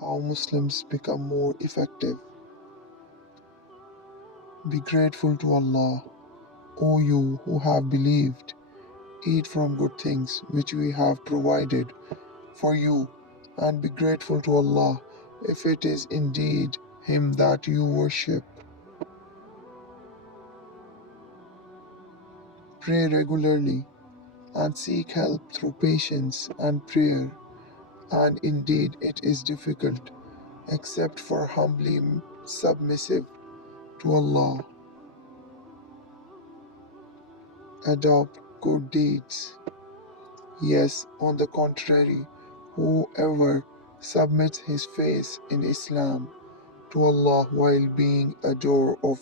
how Muslims become more effective. Be grateful to Allah, O you who have believed. Eat from good things which we have provided for you, and be grateful to Allah if it is indeed Him that you worship. Pray regularly and seek help through patience and prayer, and indeed it is difficult, except for humbly submissive to Allah. Adopt good deeds. Yes, on the contrary, whoever submits his face in Islam to Allah while being a door of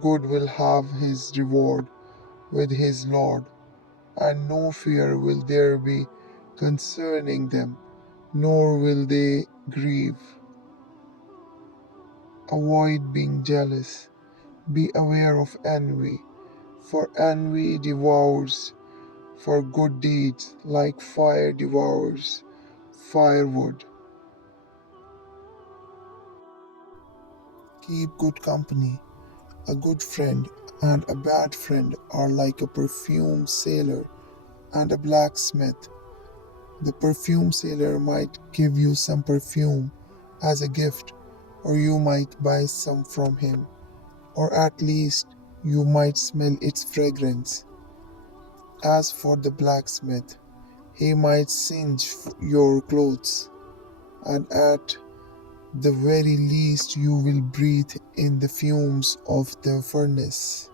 good will have his reward with his Lord, and no fear will there be concerning them, nor will they grieve. Avoid being jealous. Be aware of envy, for envy devours for good deeds like fire devours firewood. Keep good company. A good friend and a bad friend are like a perfume seller and a blacksmith. The perfume seller might give you some perfume as a gift, or you might buy some from him, or at least you might smell its fragrance. As for the blacksmith, he might singe your clothes, and at the very least you will breathe in the fumes of the furnace.